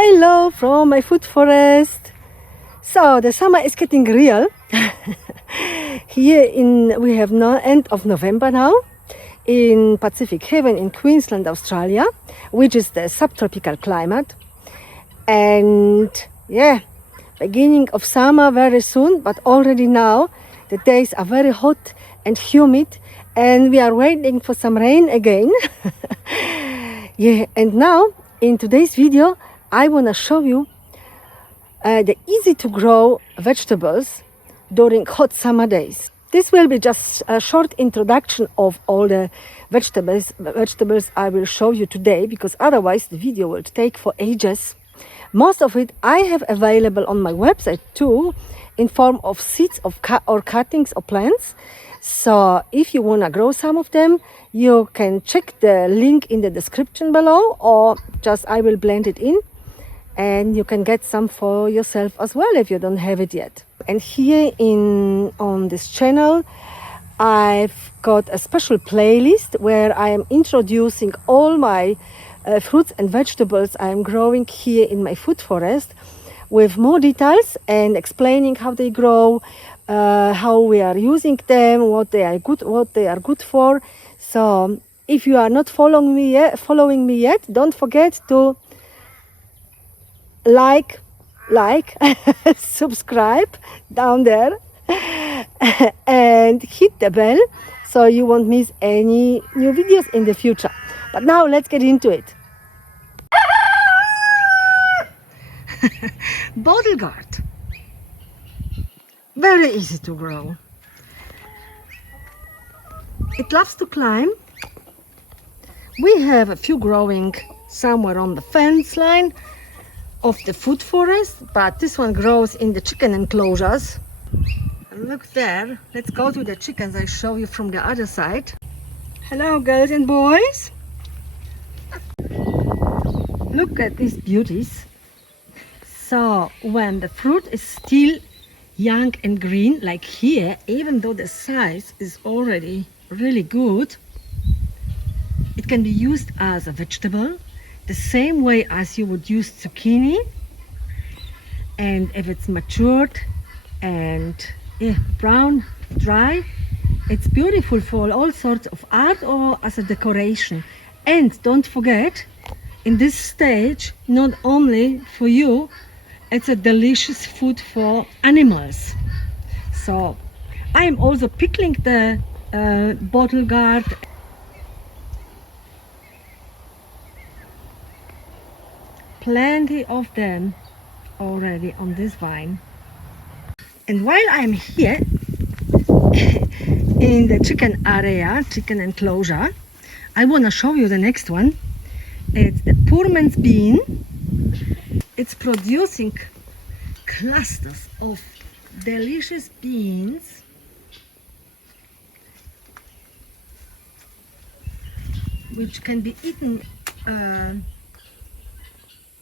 Hello from my food forest. So the summer is getting real. We have now end of November now in Pacific Haven in Queensland, Australia, which is the subtropical climate. And yeah, beginning of summer very soon, but already now the days are very hot and humid, and we are waiting for some rain again. Yeah, and now in today's video I want to show you the easy to grow vegetables during hot summer days. This will be just a short introduction of all the vegetables I will show you today, because otherwise the video will take for ages. Most of it I have available on my website too, in form of seeds or cuttings or plants. So if you want to grow some of them, you can check the link in the description below, or just I will blend it in, and you can get some for yourself as well if you don't have it yet. And here on this channel I've got a special playlist where I am introducing all my fruits and vegetables I am growing here in my food forest, with more details and explaining how they grow, how we are using them, what they are good for. So if you are not following me yet, don't forget to like subscribe down there and hit the bell so you won't miss any new videos in the future. But now let's get into it. Bottle gourd, very easy to grow. It loves to climb. We have a few growing somewhere on the fence line of the food forest, but this one grows in the chicken enclosures. And look there, let's go to the chickens. I show you from the other side. Hello girls and boys, look at these beauties. So when the fruit is still young and green, like here, even though the size is already really good, it can be used as a vegetable the same way as you would use zucchini. And if it's matured and brown, dry, it's beautiful for all sorts of art or as a decoration. And don't forget, in this stage, not only for you, it's a delicious food for animals. So I'm also pickling the bottle gourd. Plenty of them already on this vine. And while I'm here in the chicken area, chicken enclosure, I want to show you the next one. It's the poor man's bean. It's producing clusters of delicious beans, which can be eaten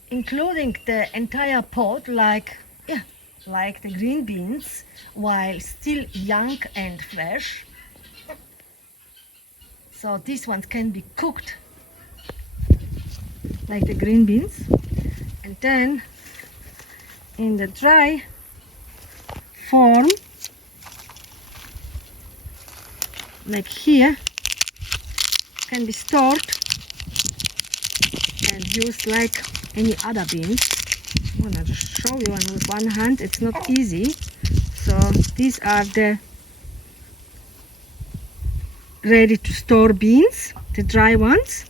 including the entire pod, like the green beans, while still young and fresh. So these ones can be cooked like the green beans, and then in the dry form, like here, can be stored and used like any other beans. I want to just show you, and with one hand it's not easy. So these are the ready to store beans, the dry ones.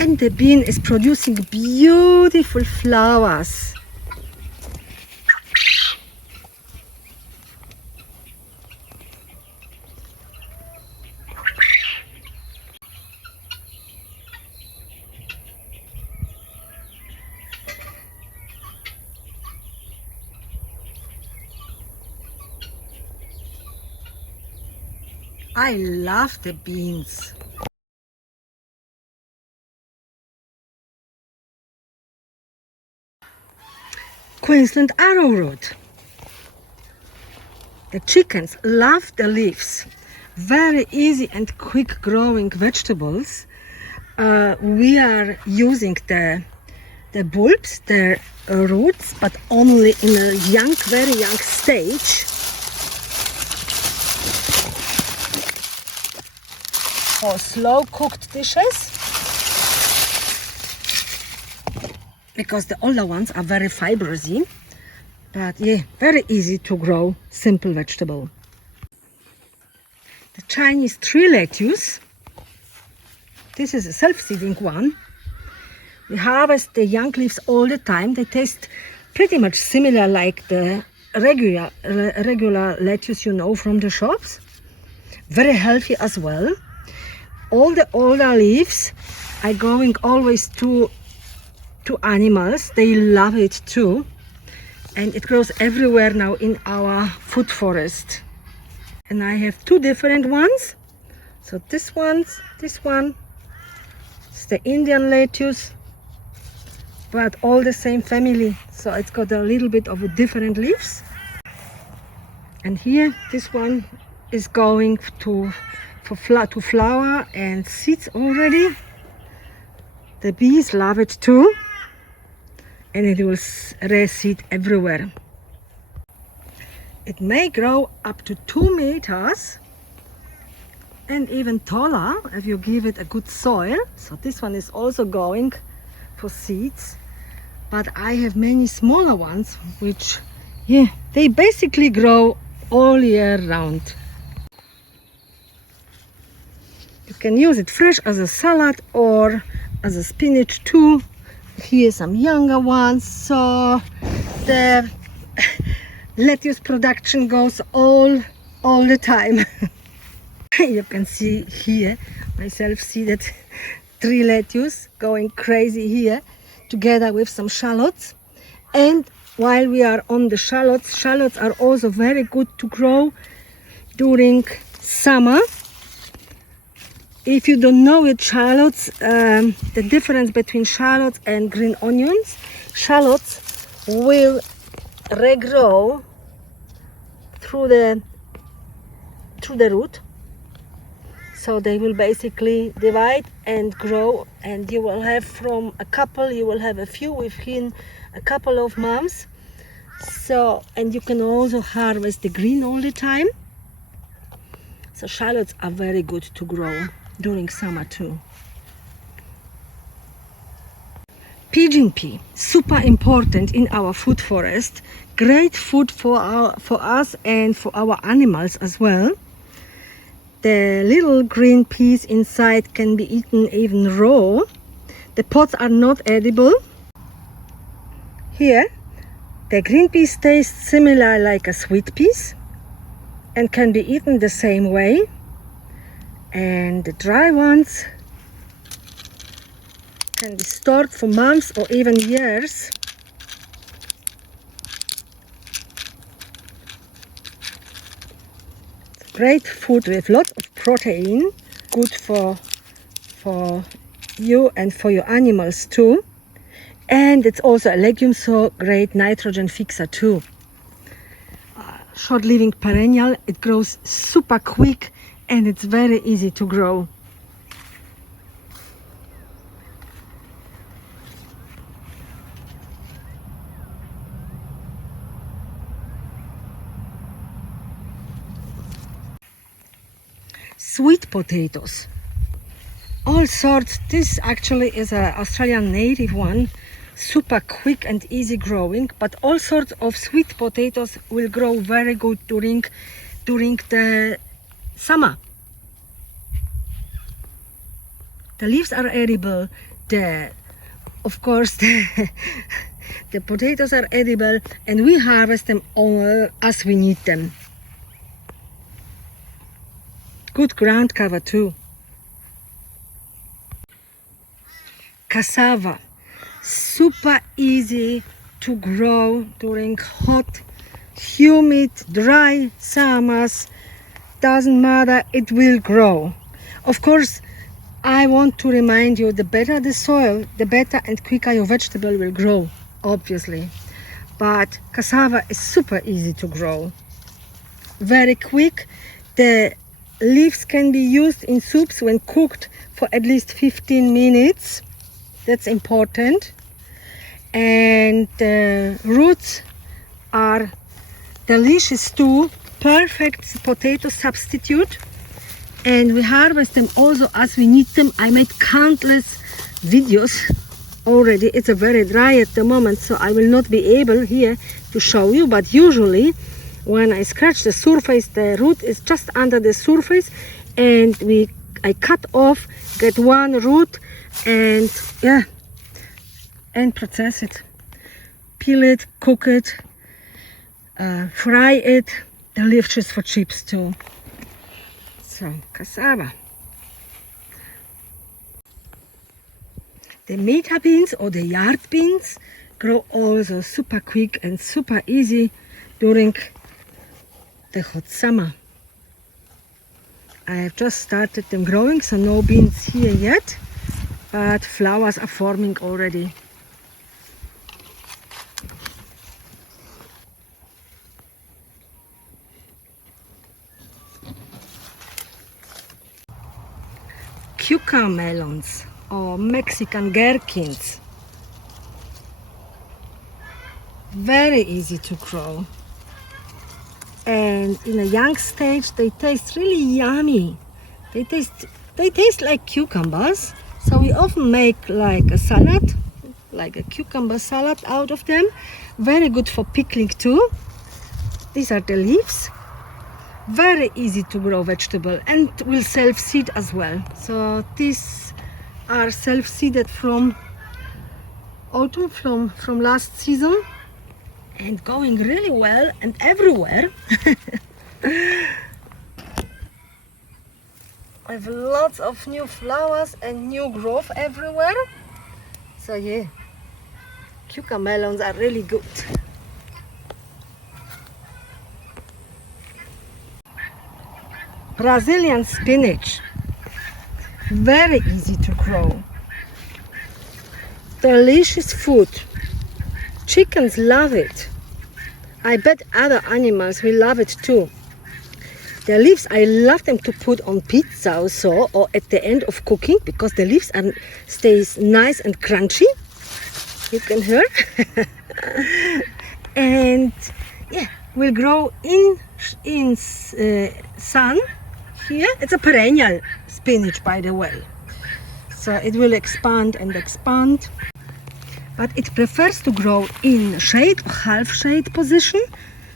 And the bean is producing beautiful flowers. I love the beans. Queensland arrowroot. The chickens love the leaves. Very easy and quick growing vegetables. we are using the bulbs, the roots, but only in a young, very young stage. For slow cooked dishes, because the older ones are very fibrous, but yeah, very easy to grow, simple vegetable. The Chinese tree lettuce, this is a self-seeding one. We harvest the young leaves all the time. They taste pretty much similar like the regular lettuce you know from the shops. Very healthy as well. All the older leaves are going always to animals. They love it too. And it grows everywhere now in our food forest. And I have two different ones. So this one, it's the Indian lettuce, but all the same family. So it's got a little bit of a different leaves. And here, this one is going to flower and seeds already. The bees love it too. And it will reseed everywhere. It may grow up to 2 meters and even taller if you give it a good soil. So this one is also going for seeds. But I have many smaller ones which, yeah, they basically grow all year round. You can use it fresh as a salad or as a spinach too. Here some younger ones, so the lettuce production goes all the time. You can see here myself seeded tree lettuce going crazy here together with some shallots. And while we are on the shallots are also very good to grow during summer. If you don't know it, shallots, the difference between shallots and green onions, shallots will regrow through the root. So they will basically divide and grow, and you will have from a couple, you will have a few within a couple of months. So, and you can also harvest the green all the time. So shallots are very good to grow during summer too. Pigeon pea, super important in our food forest. Great food for us and for our animals as well. The little green peas inside can be eaten even raw. The pods are not edible. Here, the green peas taste similar like a sweet peas and can be eaten the same way. And the dry ones can be stored for months or even years. Great food with lots of protein, good for you and for your animals too. And it's also a legume, so great nitrogen fixer too. Short-living perennial, it grows super quick and it's very easy to grow. Sweet potatoes, all sorts. This actually is an Australian native one, super quick and easy growing, but all sorts of sweet potatoes will grow very good during the summer. The leaves are edible, of course the potatoes are edible, and we harvest them all as we need them. Good ground cover too. Cassava, super easy to grow during hot, humid, dry summers. Doesn't matter, it will grow. Of course, I want to remind you, the better the soil, the better and quicker your vegetable will grow, obviously. But cassava is super easy to grow. Very quick. The leaves can be used in soups when cooked for at least 15 minutes. That's important. And the roots are delicious too, perfect potato substitute. And we harvest them also as we need them. I made countless videos already. It's a very dry at the moment, so I will not be able here to show you, but usually when I scratch the surface, the root is just under the surface, and I cut off, get one root, and yeah, and process it, peel it, cook it, fry it, delicious for chips too. So cassava. The mega beans or the yard beans grow also super quick and super easy during the hot summer. I have just started them growing, so no beans here yet, but flowers are forming already. Cucamelons or Mexican gherkins. Very easy to grow. And in a young stage they taste really yummy. They taste like cucumbers. So we often make like a salad, like a cucumber salad out of them. Very good for pickling too. These are the leaves. Very easy to grow vegetable and will self-seed as well. So these are self-seeded from autumn, from last season, and going really well and everywhere. I have lots of new flowers and new growth everywhere. So yeah, cucamelons are really good. Brazilian spinach, very easy to grow. Delicious food. Chickens love it. I bet other animals will love it too. The leaves, I love them to put on pizza also, or at the end of cooking, because the leaves stays nice and crunchy. You can hear. And yeah, will grow in sun. Here, it's a perennial spinach, by the way. So it will expand and expand. But it prefers to grow in shade or half shade position,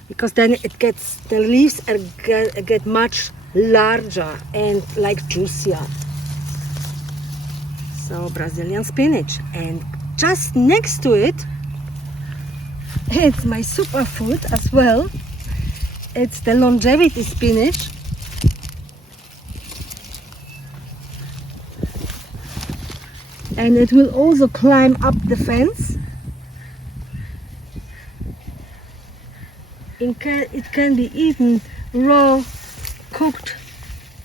because then the leaves get much larger and like juicier. So Brazilian spinach, and just next to it, it's my superfood as well. It's the longevity spinach. And it will also climb up the fence. It can be eaten raw, cooked,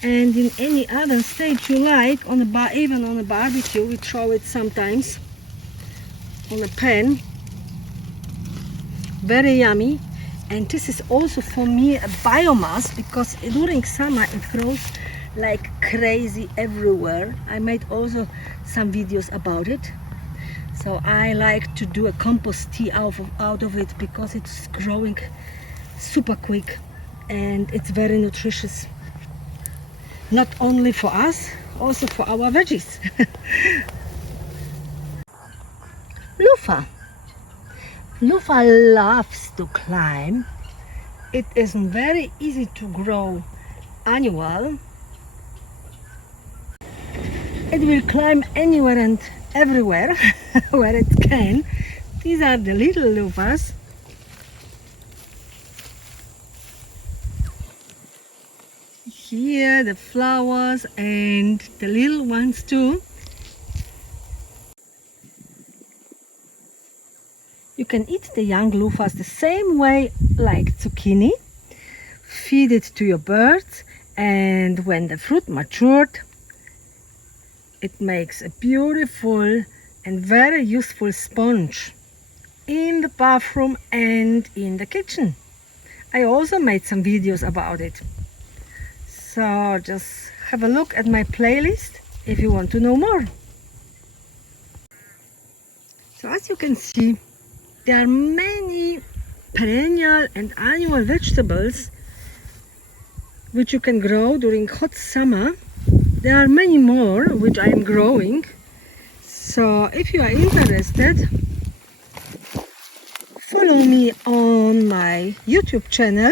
and in any other stage you like, even on a barbecue. We throw it sometimes on a pan. Very yummy. And this is also for me a biomass, because during summer it grows like crazy everywhere. I made also some videos about it. So I like to do a compost tea out of it, because it's growing super quick and it's very nutritious. Not only for us, also for our veggies. Loofah. Loofah loves to climb. It is very easy to grow annual. It will climb anywhere and everywhere where it can. These are the little loofahs. Here the flowers and the little ones too. You can eat the young loofahs the same way like zucchini. Feed it to your birds, and when the fruit matured, it makes a beautiful and very useful sponge in the bathroom and in the kitchen. I also made some videos about it. So just have a look at my playlist if you want to know more. So as you can see, there are many perennial and annual vegetables which you can grow during hot summer. There are many more which I am growing. So if you are interested, follow me on my YouTube channel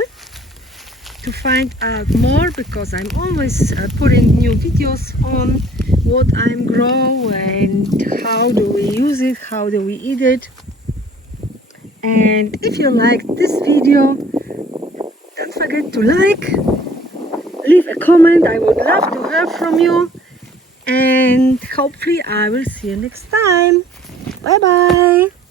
to find out more, because I'm always putting new videos on what I'm growing and how do we use it, how do we eat it. And if you liked this video, don't forget to like, leave a comment. I would love to hear from you, and hopefully I will see you next time. Bye bye.